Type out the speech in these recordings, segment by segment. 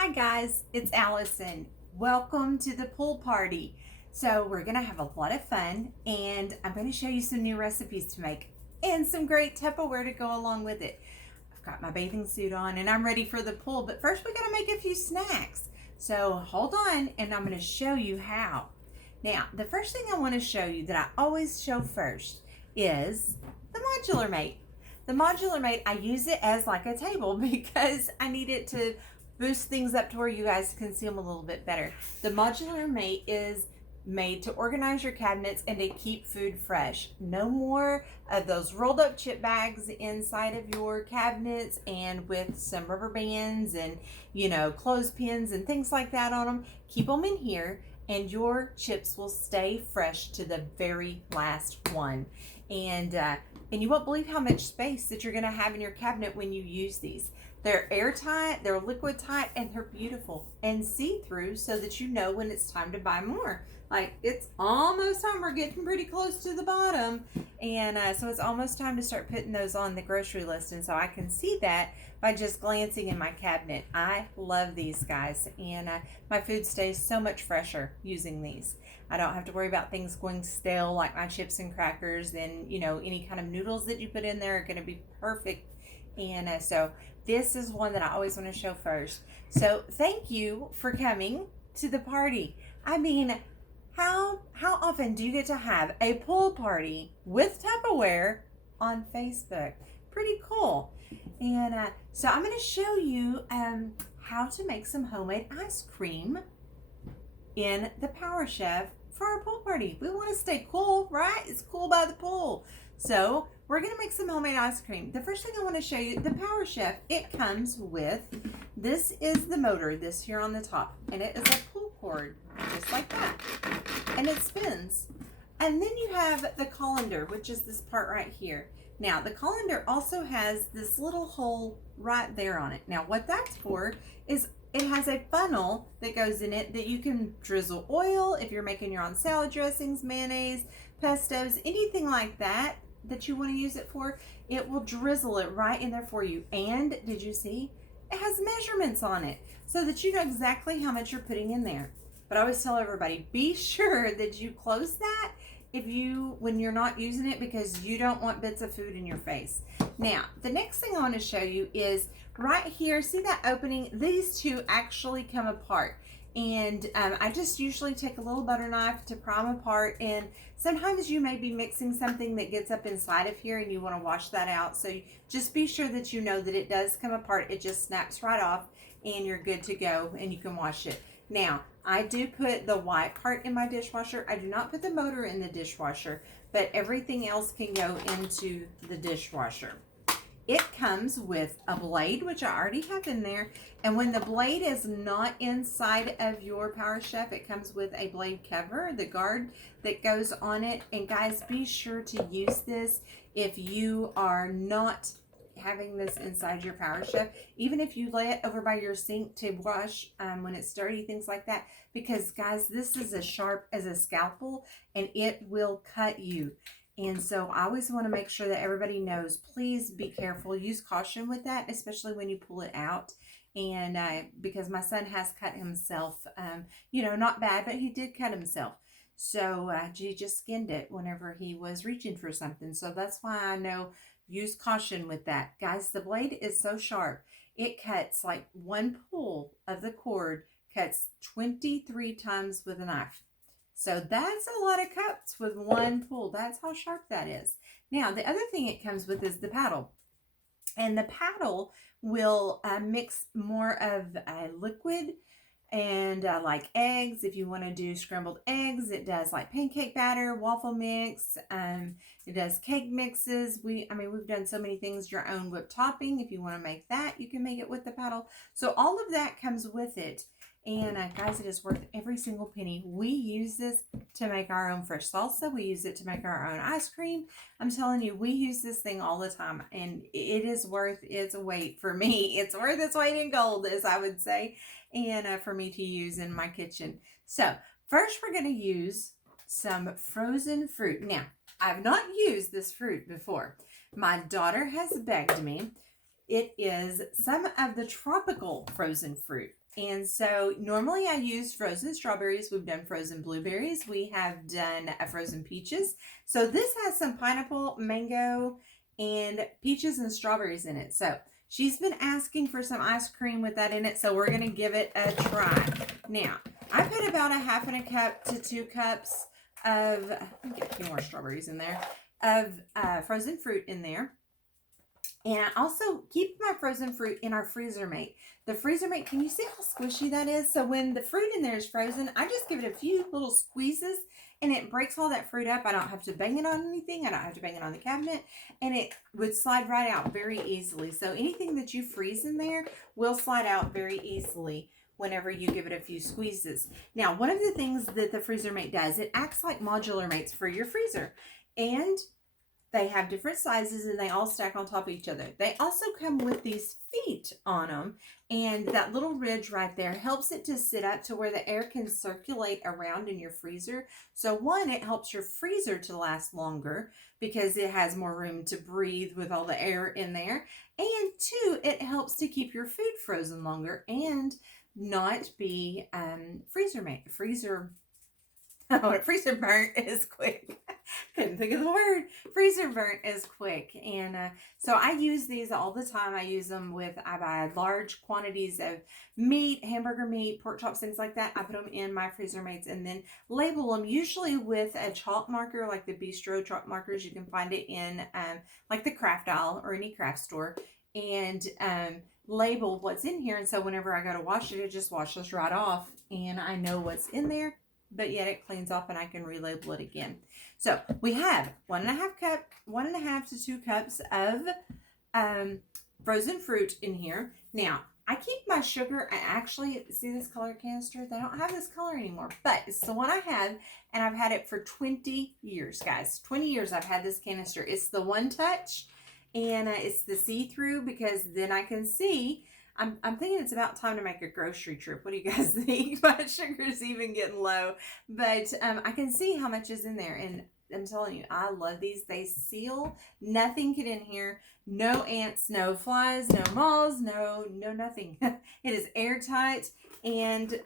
Hi guys, it's Allison. Welcome to the pool party. So we're gonna have a lot of fun and I'm gonna show you some new recipes to make and some great Tupperware to go along with it. I've got my bathing suit on and I'm ready for the pool, but first we gotta make a few snacks. So hold on and I'm gonna show you how. Now, the first thing I wanna show you that I always show first is the modular mate. The modular mate, I use it as like a table because I need it to boost things up to where you guys can see them a little bit better. The modular mate is made to organize your cabinets and to keep food fresh. No more of those rolled up chip bags inside of your cabinets and with some rubber bands and clothespins and things like that on them. Keep them in here and your chips will stay fresh to the very last one. And you won't believe how much space that you're going to have in your cabinet when you use these. They're airtight, they're liquid tight, and they're beautiful and see-through so that you know when it's time to buy more. Like, it's almost time. We're getting pretty close to the bottom. And so it's almost time to start putting those on the grocery list. And so I can see that by just glancing in my cabinet. I love these guys. And my food stays so much fresher using these. I don't have to worry about things going stale like my chips and crackers. And, any kind of noodles that you put in there are going to be perfect. And so this is one that I always want to show first. So thank you for coming to the party. I mean, how often do you get to have a pool party with Tupperware on Facebook? Pretty cool. And so I'm going to show you how to make some homemade ice cream in the Power Chef for our pool party. We want to stay cool, right? It's cool by the pool. So we're going to make some homemade ice cream. The first thing I want to show you, the Power Chef, it comes with, this is the motor, this here on the top, and it is a pull cord, just like that, and it spins. And then you have the colander, which is this part right here. Now, the colander also has this little hole right there on it. Now, what that's for is it has a funnel that goes in it that you can drizzle oil if you're making your own salad dressings, mayonnaise, pestos, anything like that you want to use it for. It will drizzle it right in there for you. And did you see? It has measurements on it so that you know exactly how much you're putting in there. But I always tell everybody, be sure that you close that when you're not using it, because you don't want bits of food in your face. Now, the next thing I want to show you is right here. See that opening? These two actually come apart. And I just usually take a little butter knife to pry them apart. And sometimes you may be mixing something that gets up inside of here and you want to wash that out. So just be sure that you know that it does come apart. It just snaps right off and you're good to go and you can wash it. Now, I do put the white part in my dishwasher. I do not put the motor in the dishwasher, but everything else can go into the dishwasher. It comes with a blade, which I already have in there. And when the blade is not inside of your Power Chef, it comes with a blade cover, the guard that goes on it. And guys, be sure to use this if you are not having this inside your Power Chef, even if you lay it over by your sink to wash when it's dirty, things like that. Because guys, this is as sharp as a scalpel and it will cut you. And so I always want to make sure that everybody knows, please be careful. Use caution with that, especially when you pull it out. And because my son has cut himself, not bad, but he did cut himself. So he just skinned it whenever he was reaching for something. So that's why I know, use caution with that. Guys, the blade is so sharp. It cuts like one pull of the cord, cuts 23 times with a knife. So that's a lot of cuts with one pull. That's how sharp that is. Now, the other thing it comes with is the paddle. And the paddle will mix more of a liquid and like eggs. If you want to do scrambled eggs, it does like pancake batter, waffle mix. It does cake mixes. We've done so many things. Your own whipped topping. If you want to make that, you can make it with the paddle. So all of that comes with it. And guys, it is worth every single penny. We use this to make our own fresh salsa. We use it to make our own ice cream. I'm telling you, we use this thing all the time. And it is worth its weight for me. It's worth its weight in gold, as I would say. And for me to use in my kitchen. So first we're going to use some frozen fruit. Now, I've not used this fruit before. My daughter has begged me. it is some of the tropical frozen fruit. And so normally I use frozen strawberries. We've done frozen blueberries. We have done frozen peaches. So this has some pineapple, mango, and peaches and strawberries in it. So she's been asking for some ice cream with that in it. So we're going to give it a try. Now, I put about a half and a cup to 2 cups of, let me get a few more strawberries in there, of frozen fruit in there. And I also keep my frozen fruit in our freezer mate. The freezer mate, can you see how squishy that is? So when the fruit in there is frozen, I just give it a few little squeezes and it breaks all that fruit up. I don't have to bang it on anything. I don't have to bang it on the cabinet, and it would slide right out very easily. So anything that you freeze in there will slide out very easily whenever you give it a few squeezes. Now, one of the things that the freezer mate does, it acts like modular mates for your freezer. And they have different sizes and they all stack on top of each other. They also come with these feet on them, and that little ridge right there helps it to sit up to where the air can circulate around in your freezer. So one, it helps your freezer to last longer because it has more room to breathe with all the air in there. And two, it helps to keep your food frozen longer and not be freezer burnt is quick. Couldn't think of the word. Freezer burnt is quick. And so I use these all the time. I use them I buy large quantities of meat, hamburger meat, pork chops, things like that. I put them in my freezer mates and then label them, usually with a chalk marker, like the Bistro chalk markers. You can find it in like the craft aisle or any craft store. And label what's in here. And so whenever I go to wash it, it just washes right off. And I know what's in there, but yet it cleans off and I can relabel it again. So we have 1.5 to 2 cups of frozen fruit in here. Now, I keep my sugar, I actually, see this color canister? They don't have this color anymore, but it's the one I have, and I've had it for 20 years, guys. 20 years I've had this canister. It's the One Touch, and it's the see-through, because then I can see. I'm thinking it's about time to make a grocery trip. What do you guys think? My sugar's even getting low. But I can see how much is in there. And I'm telling you, I love these. They seal. Nothing get in here. No ants, no flies, no moths, no nothing. It is airtight and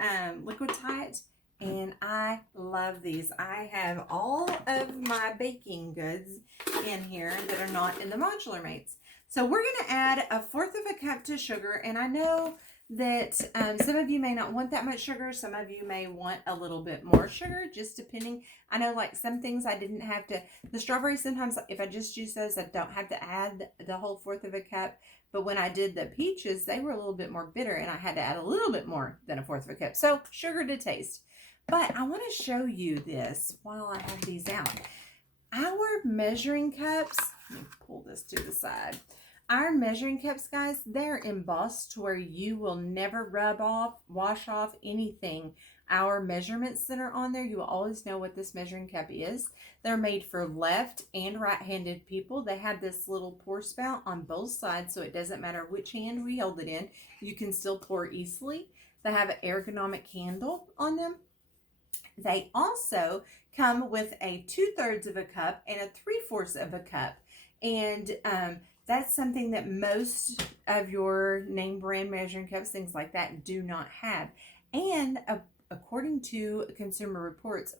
liquid tight. And I love these. I have all of my baking goods in here that are not in the modular mates. So we're going to add 1/4 of a cup to sugar. And I know that some of you may not want that much sugar. Some of you may want a little bit more sugar, just depending. I know like some things I didn't have to, the strawberries sometimes if I just juice those, I don't have to add the whole 1/4 of a cup. But when I did the peaches, they were a little bit more bitter and I had to add a little bit more than 1/4 of a cup. So sugar to taste. But I want to show you this while I have these out. Our measuring cups, let me pull this to the side. Our measuring cups, guys, they're embossed to where you will never wash off anything. Our measurements that are on there, you will always know what this measuring cup is. They're made for left and right-handed people. They have this little pour spout on both sides, so it doesn't matter which hand we hold it in. You can still pour easily. They have an ergonomic handle on them. They also come with a 2/3 of a cup and a 3/4 of a cup. And that's something that most of your name brand measuring cups, things like that, do not have. And according to Consumer Reports,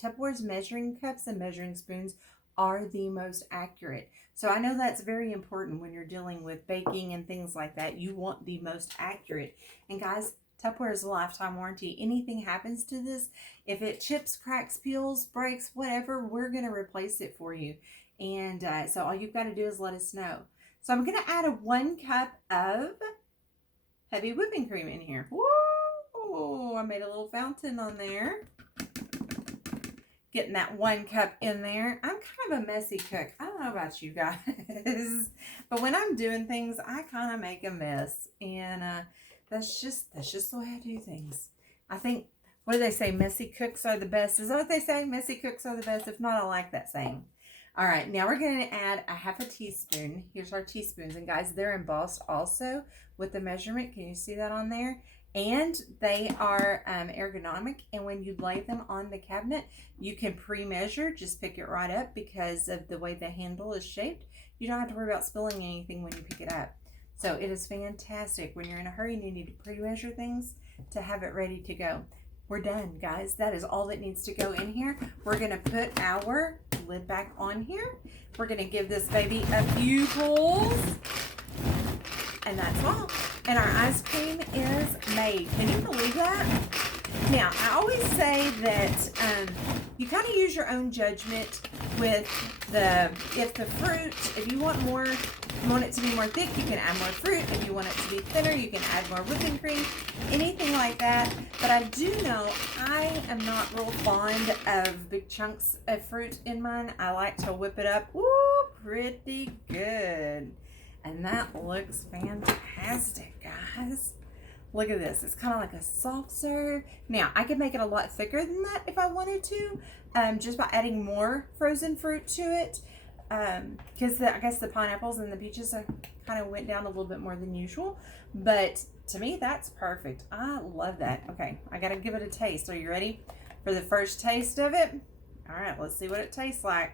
Tupperware's measuring cups and measuring spoons are the most accurate. So I know that's very important when you're dealing with baking and things like that. You want the most accurate. And guys, Tupperware is a lifetime warranty. Anything happens to this, if it chips, cracks, peels, breaks, whatever, we're going to replace it for you. And so all you've got to do is let us know. So I'm going to add 1 cup of heavy whipping cream in here. Whoa! I made a little fountain on there. Getting that 1 cup in there. I'm kind of a messy cook. I don't know about you guys. But when I'm doing things, I kind of make a mess. And that's just the way I do things. I think, what do they say? Messy cooks are the best. Is that what they say? Messy cooks are the best. If not, I like that saying. All right, now we're going to add 1/2 teaspoon. Here's our teaspoons. And guys, they're embossed also with the measurement. Can you see that on there? And they are ergonomic. And when you lay them on the cabinet, you can pre-measure. Just pick it right up because of the way the handle is shaped. You don't have to worry about spilling anything when you pick it up. So it is fantastic when you're in a hurry and you need to pre-measure things to have it ready to go. We're done, guys. That is all that needs to go in here. We're gonna put our lid back on here. We're gonna give this baby a few pulls, and that's all. And our ice cream is made. Can you believe that? Now, I always say that you kind of use your own judgment with if you want it to be more thick, you can add more fruit. If you want it to be thinner, you can add more whipping cream, anything like that. But I do know I am not real fond of big chunks of fruit in mine. I like to whip it up. Woo, pretty good. And that looks fantastic, guys. Look at this. It's kind of like a soft serve. Now, I could make it a lot thicker than that if I wanted to, just by adding more frozen fruit to it. Because I guess the pineapples and the peaches kind of went down a little bit more than usual. But to me, that's perfect. I love that. Okay, I got to give it a taste. Are you ready for the first taste of it? All right, let's see what it tastes like.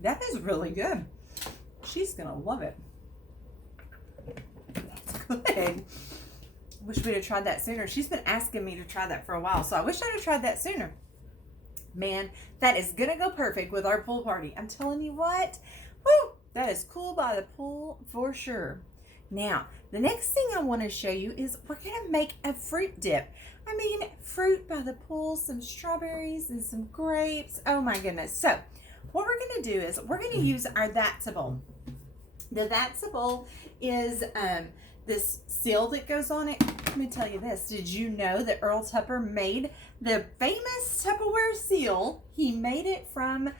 That is really good. She's gonna love it. That's good. Wish we'd have tried that sooner. She's been asking me to try that for a while, so I wish I'd have tried that sooner. Man, that is gonna go perfect with our pool party. I'm telling you what. Woo! That is cool by the pool for sure. Now, the next thing I want to show you is we're gonna make a fruit dip. I mean, fruit by the pool, some strawberries and some grapes. Oh my goodness. So, what we're going to do is we're going to use our That's a Bowl. The That's a Bowl is this seal that goes on it. Let me tell you this. Did you know that Earl Tupper made the famous Tupperware seal? He made it from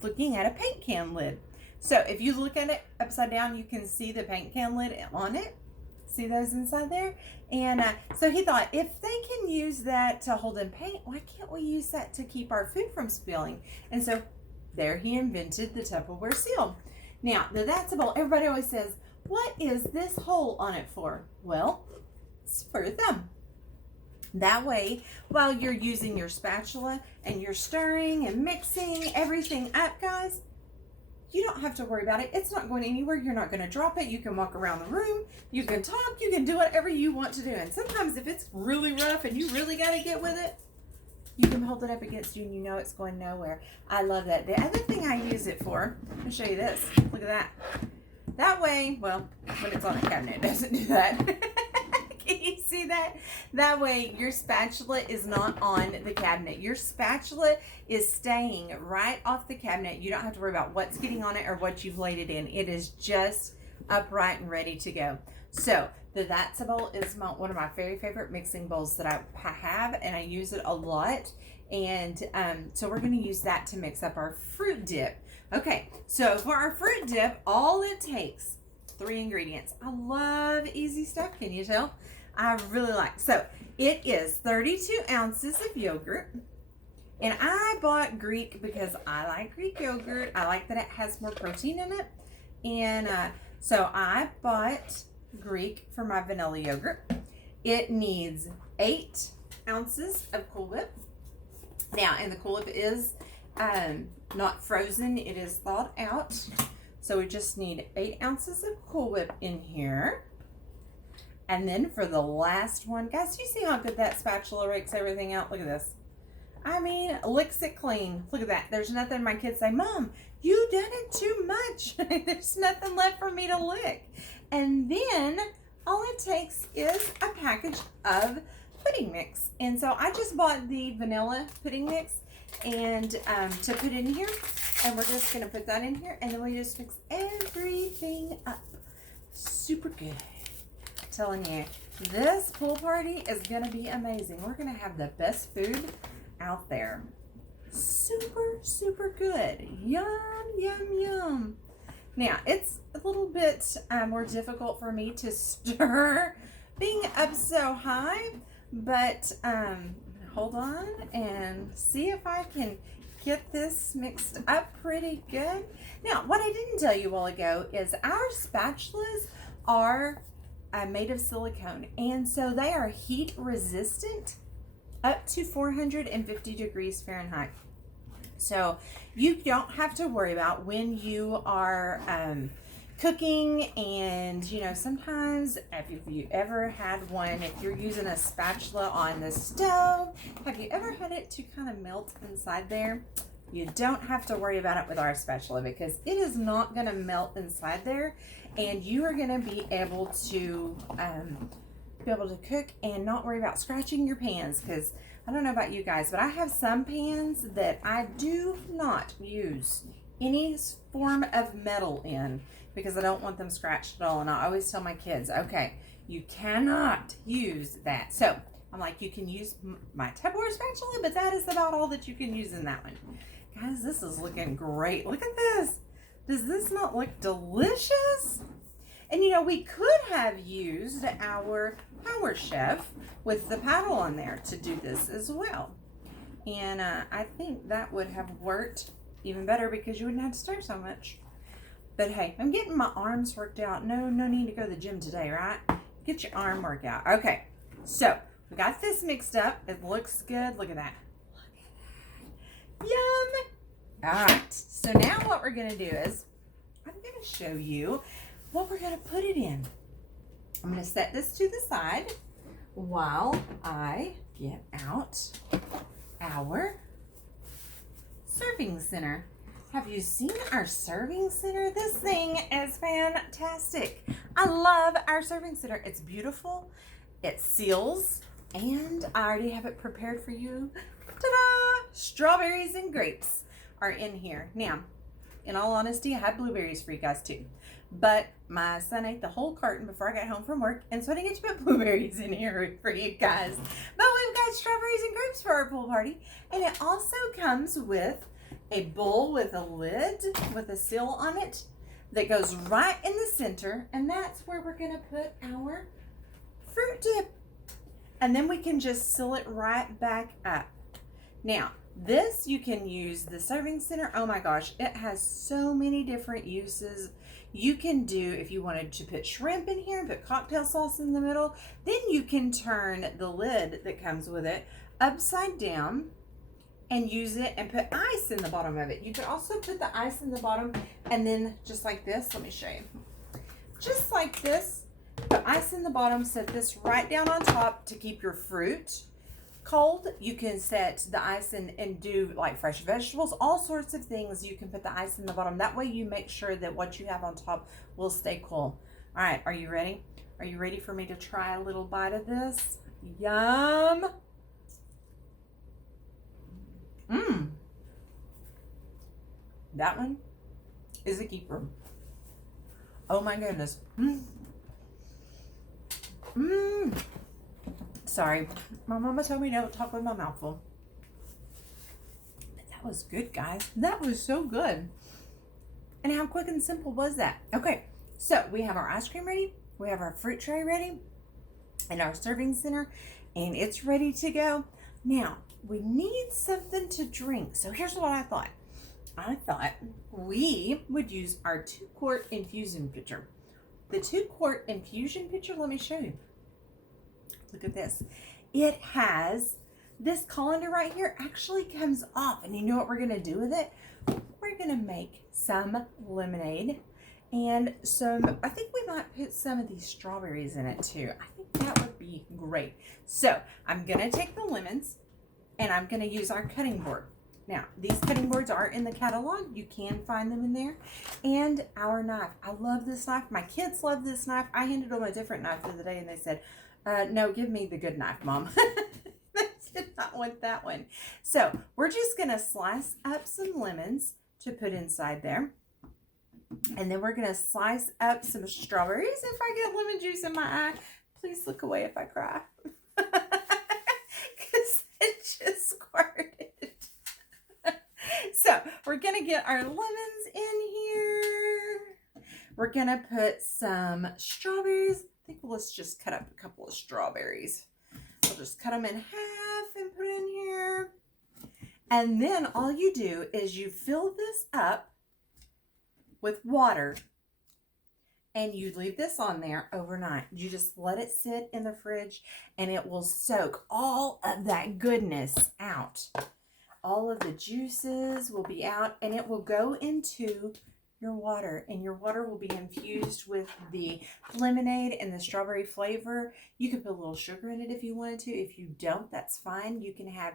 looking at a paint can lid. So if you look at it upside down, you can see the paint can lid on it. See those inside there? And so he thought, if they can use that to hold in paint, why can't we use that to keep our food from spilling? And so there he invented the Tupperware seal. Now, the That's a Bowl, everybody always says, what is this hole on it for? Well, it's for a thumb. That way, while you're using your spatula and you're stirring and mixing everything up, guys, you don't have to worry about it. It's not going anywhere. You're not going to drop it. You can walk around the room. You can talk. You can do whatever you want to do. And sometimes if it's really rough and you really got to get with it, you can hold it up against you and you know it's going nowhere. I love that. The other thing I use it for, let me show you this. Look at that. That way, well, when it's on a cabinet, it doesn't do that. Can you see that? That way, your spatula is not on the cabinet. Your spatula is staying right off the cabinet. You don't have to worry about what's getting on it or what you've laid it in. It is just upright and ready to go. So, the That's a Bowl is one of my very favorite mixing bowls that I have, and I use it a lot. And so we're going to use that to mix up our fruit dip. Okay, so for our fruit dip, all it takes, 3 ingredients. I love easy stuff, can you tell? I really like. So it is 32 ounces of yogurt. And I bought Greek because I like Greek yogurt. I like that it has more protein in it. And so I bought Greek for my vanilla yogurt. It needs 8 ounces of Cool Whip. Now, and the Cool Whip is not frozen, it is thawed out. So we just need 8 ounces of Cool Whip in here. And then for the last one, guys, you see how good that spatula rakes everything out? Look at this. I mean, licks it clean. Look at that. There's nothing. My kids say, Mom, you done it too much. There's nothing left for me to lick. And then all it takes is a package of pudding mix. And so I just bought the vanilla pudding mix and to put in here. And we're just going to put that in here. And then we just mix everything up. Super good. I'm telling you, this pool party is going to be amazing. We're going to have the best food out there. Super, super good. Yum, yum, yum. Now, it's a little bit more difficult for me to stir being up so high, but hold on and see if I can get this mixed up pretty good. Now, what I didn't tell you a while ago is our spatulas are made of silicone, and so they are heat resistant up to 450 degrees Fahrenheit. So you don't have to worry about when you are cooking. And you know, sometimes if you ever had one, if you're using a spatula on the stove, have you ever had it to kind of melt inside there? You don't have to worry about it with our spatula, because it is not going to melt inside there, and you are going to be able to cook and not worry about scratching your pans. Because I don't know about you guys, but I have some pans that I do not use any form of metal in, because I don't want them scratched at all. And I always tell my kids, okay, you cannot use that. So I'm like, you can use my Tupperware spatula, but that is about all that you can use in that one. Guys, this is looking great. Look at this. Does this not look delicious? And you know, we could have used our Power Chef with the paddle on there to do this as well. And I think that would have worked even better, because you wouldn't have to stir so much. But hey, I'm getting my arms worked out. No need to go to the gym today, right? Get your arm workout. Okay, so we got this mixed up. It looks good. Look at that. Yum! All right, so now what we're gonna do is, I'm gonna show you what we're gonna put it in. I'm gonna set this to the side while I get out our serving center. Have you seen our serving center? This thing is fantastic. I love our serving center. It's beautiful, it seals, and I already have it prepared for you. Ta-da! Strawberries and grapes are in here. Now, in all honesty, I had blueberries for you guys too, but my son ate the whole carton before I got home from work, and so I didn't get to put blueberries in here for you guys. But we've got strawberries and grapes for our pool party, and it also comes with a bowl with a lid with a seal on it that goes right in the center, and that's where we're going to put our fruit dip. And then we can just seal it right back up. Now, this, you can use the serving center. Oh my gosh, it has so many different uses. You can do, if you wanted to put shrimp in here and put cocktail sauce in the middle, then you can turn the lid that comes with it upside down and use it and put ice in the bottom of it. You could also put the ice in the bottom, and then just like this, let me show you. Just like this, put ice in the bottom, set this right down on top to keep your fruit cold. You can set the ice and do like fresh vegetables, all sorts of things. You can put the ice in the bottom. That way you make sure that what you have on top will stay cool. All right, are you ready? Are you ready for me to try a little bite of this? Yum. That one is a keeper. Oh my goodness. Sorry, my mama told me don't talk with my mouth full. But that was good, guys. That was so good. And how quick and simple was that? Okay, so we have our ice cream ready. We have our fruit tray ready and our serving center, and it's ready to go. Now, we need something to drink. So here's what I thought. I thought we would use our 2-quart infusion pitcher. The 2-quart infusion pitcher, let me show you. Look at this. It has this colander right here, actually comes off. And you know what we're going to do with it? We're going to make some lemonade and I think we might put some of these strawberries in it too. I think that would be great. So I'm going to take the lemons and I'm going to use our cutting board. Now, these cutting boards are in the catalog. You can find them in there. And our knife. I love this knife. My kids love this knife. I handed them a different knife the other day and they said, no, give me the good knife, Mom. They did not want that one. So we're just going to slice up some lemons to put inside there. And then we're going to slice up some strawberries. If I get lemon juice in my eye, please look away if I cry. Because it just squirted. So we're going to get our lemons in here. We're going to put some strawberries. I think let's just cut up a couple of strawberries. We'll just cut them in half and put it in here. And then all you do is you fill this up with water and you leave this on there overnight. You just let it sit in the fridge and it will soak all of that goodness out. all of the juices will be out, and it will go into your water, and your water will be infused with the lemonade and the strawberry flavor. You could put a little sugar in it if you wanted to. If you don't, that's fine. You can have,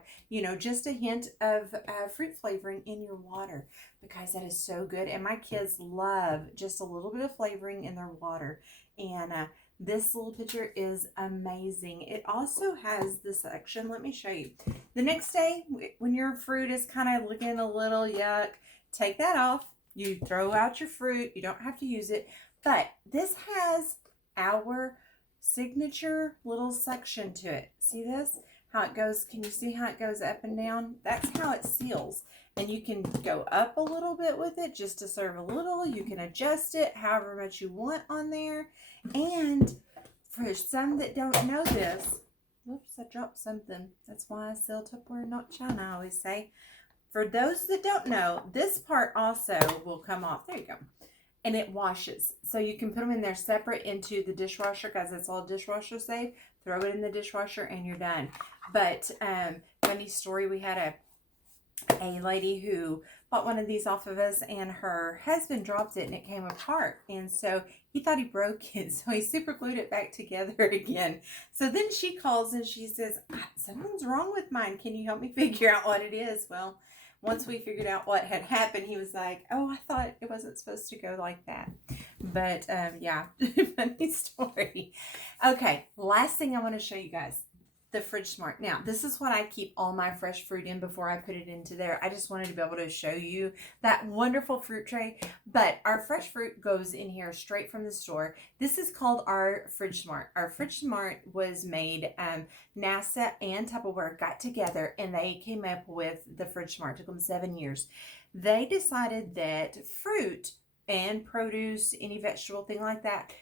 just a hint of fruit flavoring in your water, because that is so good. And my kids love just a little bit of flavoring in their water. And this little pitcher is amazing. It also has this section. Let me show you. The next day, when your fruit is kind of looking a little yuck, take that off. You throw out your fruit. You don't have to use it. But this has our signature little section to it. See this? How it goes. Can you see how it goes up and down? That's how it seals. And you can go up a little bit with it just to serve a little. You can adjust it however much you want on there. And for some that don't know this, whoops, I dropped something. That's why I sell Tupperware, not China, I always say. For those that don't know, this part also will come off. There you go. And it washes. So you can put them in there separate into the dishwasher, because it's all dishwasher safe. Throw it in the dishwasher and you're done. But funny story, we had a lady who bought one of these off of us, and her husband dropped it and it came apart. And so he thought he broke it. So he super glued it back together again. So then she calls and she says, something's wrong with mine. Can you help me figure out what it is? Well, once we figured out what had happened, he was like, oh, I thought it wasn't supposed to go like that. But yeah, funny story. Okay, last thing I want to show you guys, the Fridge Smart. Now, this is what I keep all my fresh fruit in before I put it into there. I just wanted to be able to show you that wonderful fruit tray. But our fresh fruit goes in here straight from the store. This is called our Fridge Smart. Our Fridge Smart was made, NASA and Tupperware got together and they came up with the Fridge Smart. It took them 7 years. They decided that fruit and produce, any vegetable thing like that,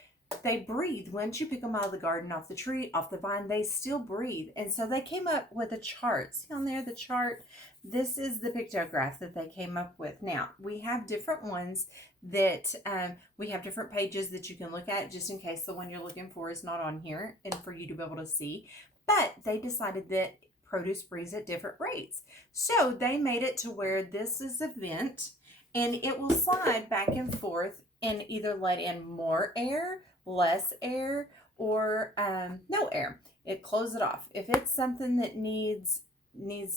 they breathe. Once you pick them out of the garden, off the tree, off the vine, they still breathe. And so they came up with a chart. See on there, the chart? This is the pictograph that they came up with. Now, we have different ones that we have different pages that you can look at, just in case the one you're looking for is not on here and for you to be able to see. But they decided that produce breathes at different rates. So they made it to where this is a vent, and it will slide back and forth and either let in more air, less air, or no air. It closes it off. If it's something that needs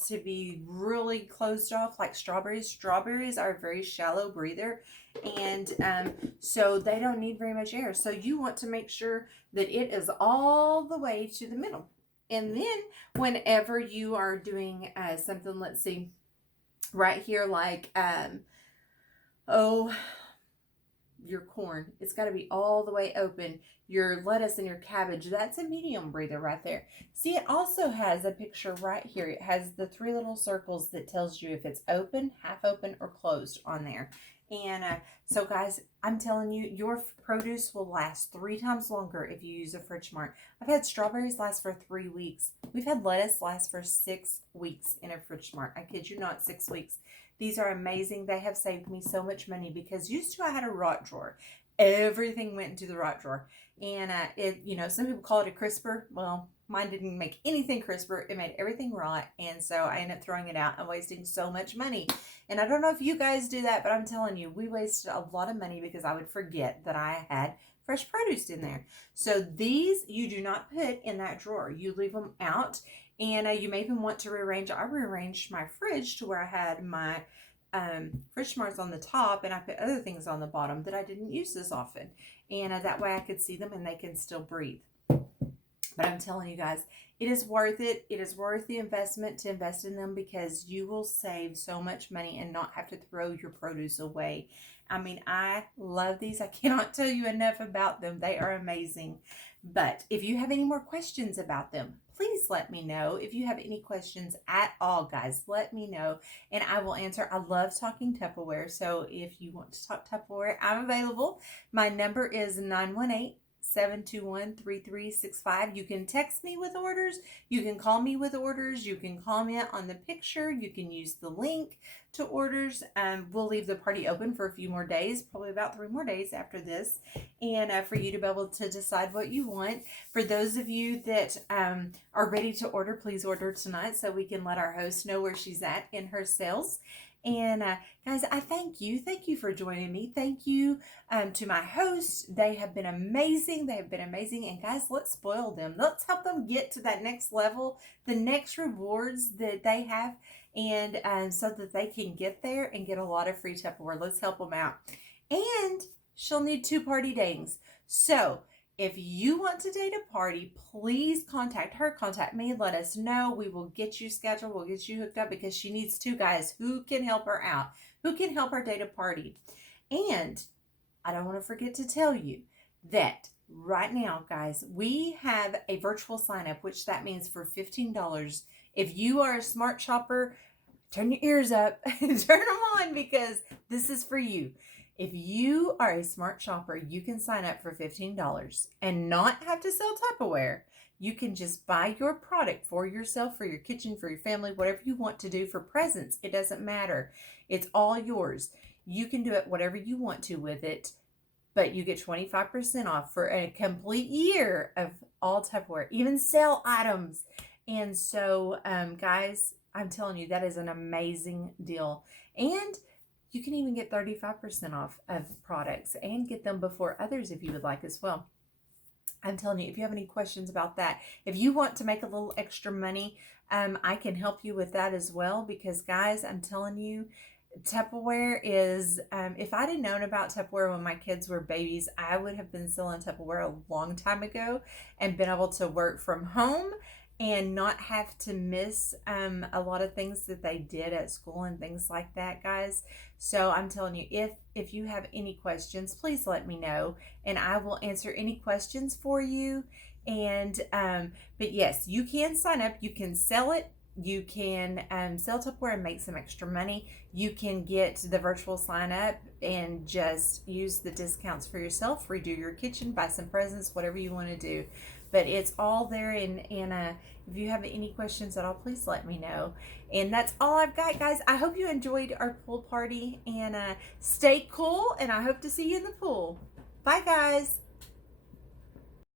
to be really closed off, like strawberries are a very shallow breather, and so they don't need very much air. So you want to make sure that it is all the way to the middle. And then whenever you are doing something, let's see, right here, like your corn, it's got to be all the way open. Your lettuce and your cabbage, that's a medium breather right there. See, it also has a picture right here. It has the 3 little circles that tells you if it's open, half open, or closed on there. And so guys, I'm telling you, your produce will last 3 times longer if you use a Fridge Smart. I've had strawberries last for 3 weeks. We've had lettuce last for 6 weeks in a Fridge Smart. I kid you not, 6 weeks. These are amazing. They have saved me so much money, because used to I had a rot drawer. Everything went into the rot drawer. And some people call it a crisper. Well, mine didn't make anything crisper. It made everything rot. And so I ended up throwing it out and wasting so much money. And I don't know if you guys do that, but I'm telling you, we wasted a lot of money because I would forget that I had fresh produce in there. So these you do not put in that drawer. You leave them out. And you may even want to rearrange. I rearranged my fridge to where I had my Fridge Smarts on the top, and I put other things on the bottom that I didn't use as often. And that way I could see them and they can still breathe. But I'm telling you guys, it is worth it. It is worth the investment to invest in them, because you will save so much money and not have to throw your produce away. I mean, I love these. I cannot tell you enough about them. They are amazing. But if you have any more questions about them, please let me know. If you have any questions at all, guys, let me know and I will answer. I love talking Tupperware. So if you want to talk Tupperware, I'm available. My number is 918 721-3365. You can text me with orders. You can call me with orders. You can comment on the picture. You can use the link to orders. We'll leave the party open for a few more days, probably about 3 more days after this, and for you to be able to decide what you want. For those of you that are ready to order, please order tonight so we can let our host know where she's at in her sales. And guys, I thank you. Thank you for joining me. Thank you to my hosts. They have been amazing. They have been amazing. And guys, let's spoil them. Let's help them get to that next level, the next rewards that they have, and so that they can get there and get a lot of free Tupperware. Let's help them out. And she'll need 2 party datings. So if you want to date a party, please contact her, contact me, let us know. We will get you scheduled. We'll get you hooked up because she needs 2 guys who can help her out, who can help her date a party. And I don't want to forget to tell you that right now, guys, we have a virtual sign up, which that means for $15. If you are a smart shopper, turn your ears up and turn them on because this is for you. If you are a smart shopper, you can sign up for $15 and not have to sell Tupperware. You can just buy your product for yourself, for your kitchen, for your family, whatever you want to do for presents. It doesn't matter. It's all yours. You can do it whatever you want to with it, but you get 25% off for a complete year of all Tupperware, even sale items. And so, guys, I'm telling you, that is an amazing deal. And you can even get 35% off of products and get them before others if you would like as well. I'm telling you, if you have any questions about that, if you want to make a little extra money, I can help you with that as well because, guys, I'm telling you, Tupperware is, if I'd have known about Tupperware when my kids were babies, I would have been selling Tupperware a long time ago and been able to work from home and not have to miss a lot of things that they did at school and things like that, guys. So I'm telling you, if you have any questions, please let me know and I will answer any questions for you. And but yes, you can sign up, you can sell it. You can sell Tupperware and make some extra money. You can get the virtual sign up and just use the discounts for yourself, redo your kitchen, buy some presents, whatever you want to do. But it's all there, and if you have any questions at all, please let me know. And that's all I've got, guys. I hope you enjoyed our pool party, and stay cool, and I hope to see you in the pool. Bye, guys.